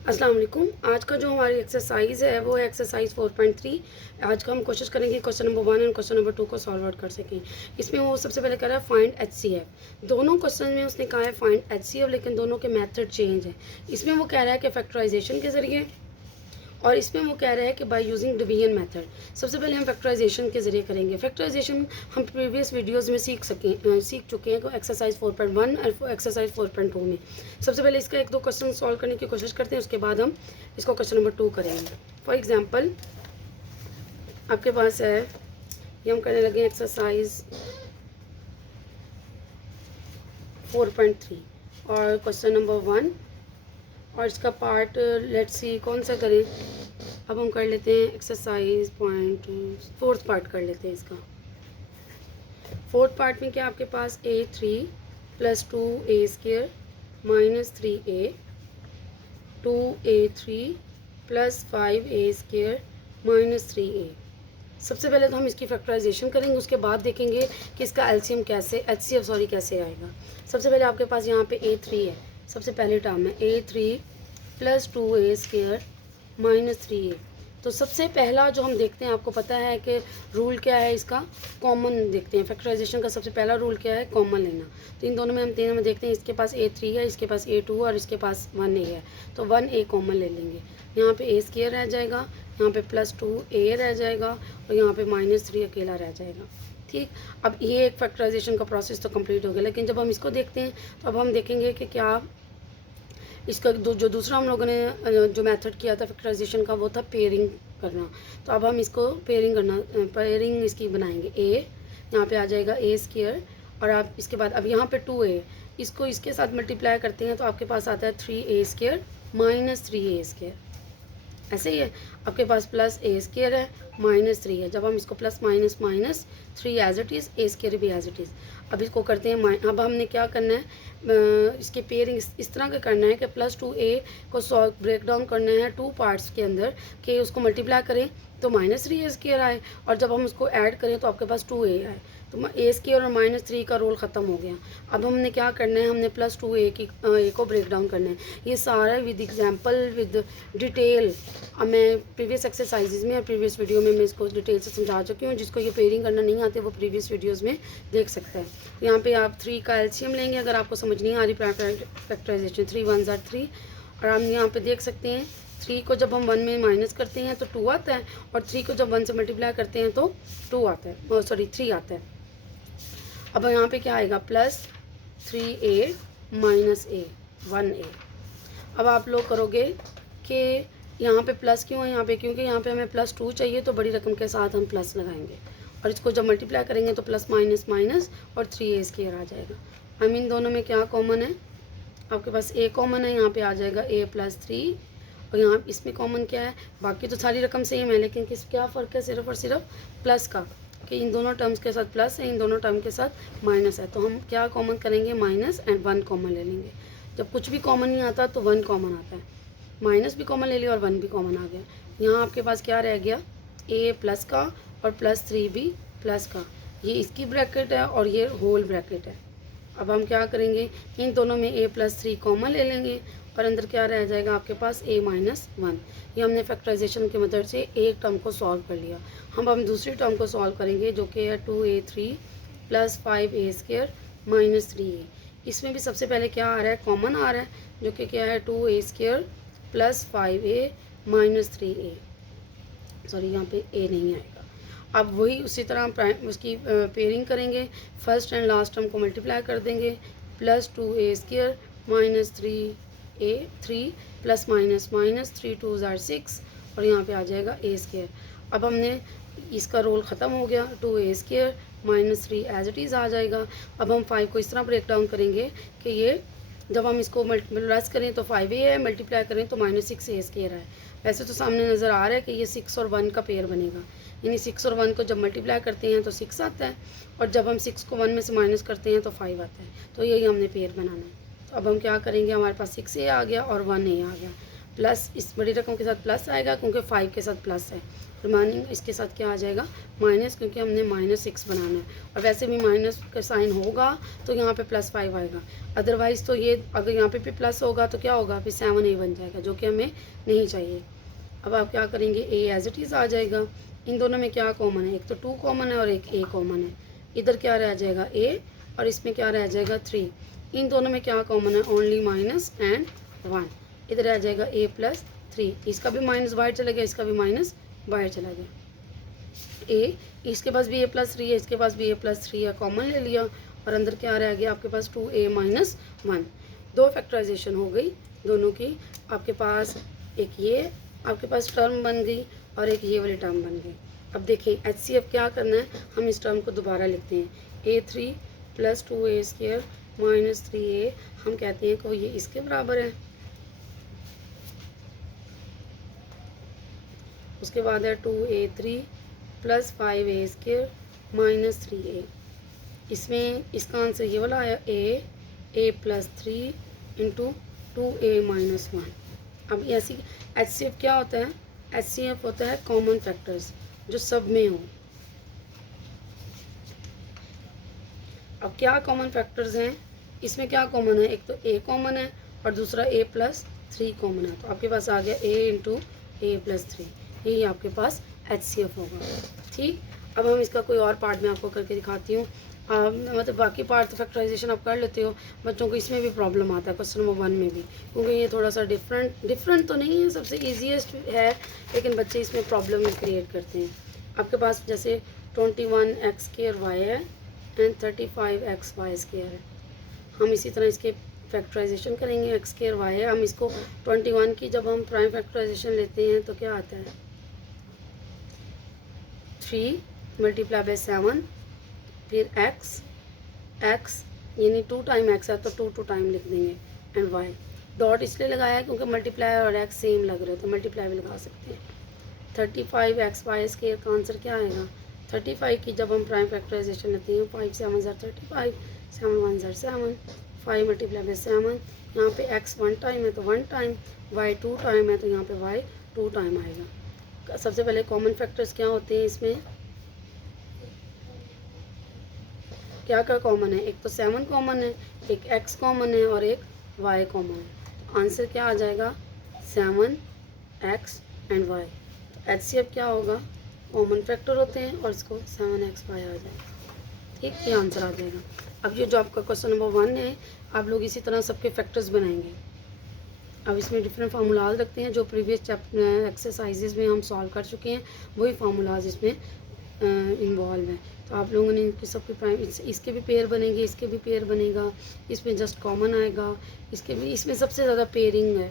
अस्सलाम वालेकुम। आज का जो हमारी एक्सरसाइज है वो है एक्सरसाइज 4.3। आज का हम कोशिश करेंगे क्वेश्चन नंबर 1 और क्वेश्चन नंबर 2 को सॉल्व आउट कर सकें। इसमें वो सबसे पहले कह रहा है फाइंड HCF। दोनों क्वेश्चन में उसने कहा है फाइंड HCF, लेकिन दोनों के मेथड चेंज है। इसमें वो कह रहा है कि फैक्टराइजेशन के ज़रिए, और इसमें वो कह रहा है कि बाय यूजिंग डिवीजन मेथड। सबसे पहले हम फैक्टराइजेशन के ज़रिए करेंगे। फैक्टराइजेशन हम प्रीवियस वीडियोस में सीख चुके हैं एक्सरसाइज 4.1 और एक्सरसाइज 4.2 में। सबसे पहले इसका एक दो क्वेश्चन सॉल्व करने की कोशिश करते हैं, उसके बाद हम इसको क्वेश्चन नंबर 2 करेंगे। फॉर एग्जांपल आपके पास है, ये हम करने लगे एक्सरसाइज 4.3 और क्वेश्चन नंबर 1, और इसका पार्ट लेट्स सी कौन सा करें। अब हम कर लेते हैं एक्सरसाइज फोर्थ पार्ट कर लेते हैं इसका। फोर्थ पार्ट में क्या आपके पास A3 + 2A² -3A, 2A3 + 5A² -3A। सबसे पहले तो हम इसकी फैक्टराइजेशन करेंगे, उसके बाद देखेंगे कि इसका एलसीएम कैसे HCF कैसे आएगा। सबसे पहले आपके पास यहाँ पे A3 है, सबसे पहले टर्म है A3 + 2A² -3A। तो सबसे पहला जो हम देखते हैं, आपको पता है कि रूल क्या है इसका, कॉमन देखते हैं। फैक्टराइजेशन का सबसे पहला रूल क्या है, कॉमन लेना। तो इन दोनों में हम तीनों में देखते हैं, इसके पास A3 है, इसके पास A2 और इसके पास 1A है, तो 1A कॉमन ले लेंगे। यहाँ पे A² रह जाएगा, यहाँ पे +2A रह जाएगा और यहाँ पे -3 अकेला रह जाएगा। ठीक, अब ये एक फैक्टराइजेशन का प्रोसेस तो कंप्लीट हो गया, लेकिन जब हम इसको देखते हैं तो अब हम देखेंगे कि क्या इसका जो दूसरा हम लोगों ने जो मेथड किया था फैक्टराइजेशन का, वो था पेयरिंग करना। तो अब हम इसको पेयरिंग इसकी बनाएंगे। यहाँ पे आ जाएगा A², और आप इसके बाद अब यहाँ पे 2A, इसको इसके साथ मल्टीप्लाई करते हैं तो आपके पास आता है 3A² -3A²। ऐसे ही है, आपके पास +A² है, -3 है। जब हम इसको +-3 एज इट इज़, A² भी एज इट इज़। अब इसको करते हैं अब हमने क्या करना है, इसके पेयरिंग इस तरह का करना है कि +2A को ब्रेक डाउन करना है 2 पार्ट्स के अंदर, कि उसको मल्टीप्लाई करें तो -3A² आए, और जब हम उसको ऐड करें तो आपके पास 2A आए। तो A² और -3 का रोल ख़त्म हो गया। अब हमने क्या करना है, हमने +2A A को ब्रेक डाउन करना है। ये सारा विद एग्जांपल विद डिटेल मैं प्रीवियस एक्सरसाइजेज में और प्रीवियस वीडियो में मैं इसको डिटेल से समझा चुकी हूँ। जिसको ये पेयरिंग करना नहीं आते वो प्रीवियस वीडियोस में देख सकता है। यहाँ पे आप 3 का एलसीएम लेंगे, अगर आपको समझ नहीं आ रही फैक्टराइजेशन, 3 1 ज़ा 3, और हम यहाँ पे देख सकते हैं 3 को जब हम 1 में माइनस करते हैं तो 2 आता है, और 3 को जब 1 से मल्टीप्लाई करते हैं तो 2 आता है, 3 आता है। अब यहाँ पे क्या आएगा, +3A -A 1A। अब आप लोग करोगे कि यहाँ पे प्लस क्यों है, यहाँ पे क्योंकि यहाँ पे हमें +2 चाहिए, तो बड़ी रकम के साथ हम प्लस लगाएंगे, और इसको जब मल्टीप्लाई करेंगे तो प्लस माइनस माइनस और 3A² आ जाएगा। हम इन दोनों में क्या कॉमन है, आपके पास A कॉमन है, यहाँ पे आ जाएगा A +3, और यहाँ इसमें कॉमन क्या है, बाकी तो सारी रकम सेम है, लेकिन क्या फ़र्क है, सिर्फ और सिर्फ प्लस का, कि इन दोनों टर्म्स के साथ प्लस है, इन दोनों टर्म के साथ माइनस है। तो हम क्या कॉमन करेंगे, माइनस एंड 1 कॉमन ले लेंगे। जब कुछ भी कॉमन नहीं आता तो 1 कॉमन आता है, माइनस भी कॉमन ले लिया और 1 भी कॉमन आ गया। यहाँ आपके पास क्या रह गया, A प्लस का और +3 भी प्लस का, ये इसकी ब्रैकेट है और ये होल ब्रैकेट है। अब हम क्या करेंगे, इन दोनों में A +3 कॉमन ले लेंगे, और अंदर क्या रह जाएगा आपके पास A -1। ये हमने फैक्टराइजेशन की मदद से एक टर्म को सॉल्व कर लिया। हम दूसरी टर्म को सॉल्व करेंगे, जो कि है 2A3 + 5A² -3A। इसमें भी सबसे पहले क्या आ रहा है, कॉमन आ रहा है, जो कि क्या है 2A² + 5A -3A। यहाँ पे A नहीं आएगा। अब वही उसी तरह उसकी पेयरिंग करेंगे, फर्स्ट एंड लास्ट टर्म को मल्टीप्लाई कर देंगे, +2A² -3A 3 ± -3 2 ज़ार 6, और यहाँ पे आ जाएगा A²। अब हमने इसका रोल ख़त्म हो गया, 2A² -3 एज इट इज़ आ जाएगा। अब हम 5 को इस तरह ब्रेक डाउन करेंगे कि ये जब हम इसको प्लस करें तो 5A है, मल्टीप्लाई करें तो -6A² है। वैसे तो सामने नज़र आ रहा है कि ये 6 और 1 का पेयर बनेगा, यानी 6 और 1 को जब मल्टीप्लाई करते हैं तो 6 आता है, और जब हम 6 को 1 में से माइनस करते हैं तो 5 आता है। तो यही हमने पेयर बनाना है। तो अब हम क्या करेंगे, हमारे पास 6A आ गया और 1A आ गया। प्लस इस बड़ी रकम के साथ प्लस आएगा क्योंकि 5 के साथ प्लस है, रिमाइनिंग इसके साथ क्या आ जाएगा माइनस, क्योंकि हमने -6 बनाना है। और वैसे भी माइनस का साइन होगा तो यहाँ पे +5 आएगा, अदरवाइज़ तो ये अगर यहाँ पे भी प्लस होगा तो क्या होगा, फिर 7a बन जाएगा, जो कि हमें नहीं चाहिए। अब आप क्या करेंगे, a एज इट इज़ आ जाएगा। इन दोनों में क्या कॉमन है, एक तो 2 कॉमन है और एक a कॉमन है। इधर क्या रह जाएगा a और इसमें क्या रह जाएगा 3। इन दोनों में क्या कॉमन है, ओनली माइनस एंड 1। इधर आ जाएगा a + 3, इसका भी माइनस बाहर चला गया, इसका भी माइनस बाहर चला गया। a, इसके पास भी a + 3 है, इसके पास भी a + 3 है, कॉमन ले लिया और अंदर क्या रह गया आपके पास 2a - 1। दो फैक्टराइजेशन हो गई दोनों की। आपके पास एक ये आपके पास टर्म बन गई और एक ये वाली टर्म बन गई। अब देखें HCF क्या करना है, हम इस टर्म को दोबारा लिखते हैं, a3 + 2a² - 3a, हम कहते हैं कि ये इसके बराबर है। उसके बाद है 2a3 + 5a² - 3a। इसमें इसका आंसर ये वाला आया a + 3 × 2a - 1। अब ऐसी HCF क्या होता है, HCF होता है कॉमन फैक्टर्स जो सब में हो। अब क्या कॉमन फैक्टर्स हैं, इसमें क्या कॉमन है, एक तो a कॉमन है और दूसरा a + 3 कॉमन है, तो आपके पास आ गया a × a + 3, यही आपके पास HCF होगा। ठीक, अब हम इसका कोई और पार्ट में आपको करके दिखाती हूँ। मतलब बाकी पार्ट तो फैक्टराइजेशन आप कर लेते हो, बच्चों को इसमें भी प्रॉब्लम आता है क्वेश्चन नंबर 1 में भी, क्योंकि ये थोड़ा सा डिफरेंट तो नहीं है, सबसे ईजीएस्ट है, लेकिन बच्चे इसमें प्रॉब्लम क्रिएट करते हैं। आपके पास जैसे 21x² y है एंड 35xy² है। हम इसी तरह इसके फैक्टराइजेशन करेंगे, x² y है, हम इसको 21 की जब हम प्राइम फैक्टराइजेशन लेते हैं तो क्या आता है, 3 × 7, फिर x यानी 2 टाइम x है तो 2 टाइम लिख देंगे, एंड y डॉट इसलिए लगाया है क्योंकि मल्टीप्लाई और x सेम लग रहे हो तो मल्टीप्लाई भी लगा सकते हैं। 35xy² का आंसर क्या आएगा, 35 की जब हम प्राइम फैक्टराइजेशन लेते हैं 5 × 7 = 35, 7 × 1 = 7, 5 × 7, यहाँ पे x 1 टाइम है तो 1 टाइम, y 2 टाइम है तो यहाँ पे y 2 टाइम आएगा। सबसे पहले कॉमन फैक्टर्स क्या होते हैं, इसमें क्या क्या कॉमन है, एक तो 7 कॉमन है, एक x कॉमन है और एक y कॉमन है। आंसर क्या आ जाएगा, 7 x एंड y। तो HCF क्या होगा, कॉमन फैक्टर होते हैं और इसको 7xy आ जाएगा। ठीक, ये आंसर आ जाएगा। अब ये जो आपका क्वेश्चन नंबर 1 है, आप लोग इसी तरह सबके फैक्टर्स बनाएंगे। अब इसमें डिफरेंट फार्मूलाज रखते हैं जो प्रीवियस चैप्टर एक्सरसाइजेज में हम सॉल्व कर चुके हैं, वही फार्मूलाज इसमें इन्वॉल्व हैं। तो आप लोगों ने इनके सबके प्राइम इसके भी पेयर बनेंगे, इसके भी पेयर बनेगा, इसमें जस्ट कॉमन आएगा, इसके भी, इसमें सबसे ज़्यादा पेयरिंग है,